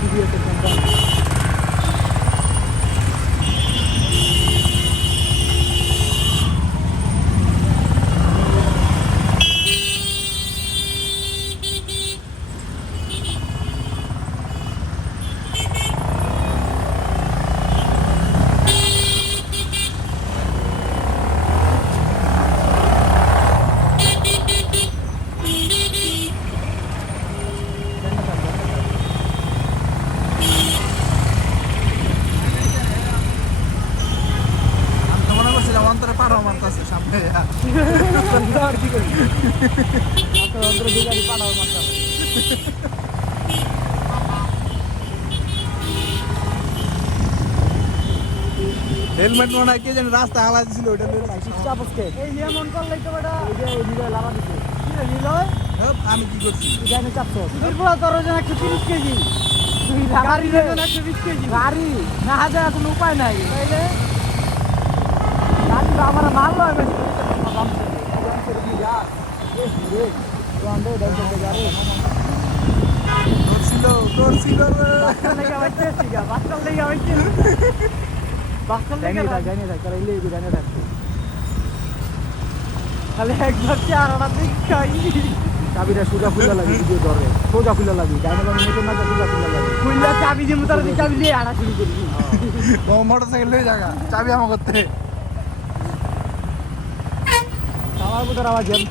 TVS এর company. আমি তো মনে করছিলাম অন্তরে পারো মারতেছে সামনে আর কি করি আপনার অন্তরে দুই গাড়ি পাঠাও মারতাম। হেলমেট মনে হয় কে জানি রাস্তা হালা দিছিল ওইটা এই যে মন করলে তো বেটা এই যে এই নিলয় লাভা দিছে কি রে নিলয় আমি কি করছি জানি চাপছো তুই পুরো তোর ওজন 130 কেজি তুই গাড়ি ওজন 120 কেজি গাড়ি না হাজার কোনো উপায় নাই তাইলে গাড়ি আমার মারলো আমি তোর ছিল বাচ্চা লেগে বাইতে শিখা বাচ্চা লেগে বাইতে বাচ্চা লেগে জানি থাক তাহলে ইলে জানি থাক খালি একবার চারটা দিক খাই চাবিটা সোজা খুলে লাগে ভিডিও ধরে সোজা খুলে লাগে জানি না মোটর না সোজা খুলে লাগে খুললে চাবি যে মোটর দিয়ে চাবি নিয়ে আনা শুরু করবি ও মোটরসাইকেল লয়ে জায়গা চাবি আমার করতে আমার মোটর আবার জ্যাম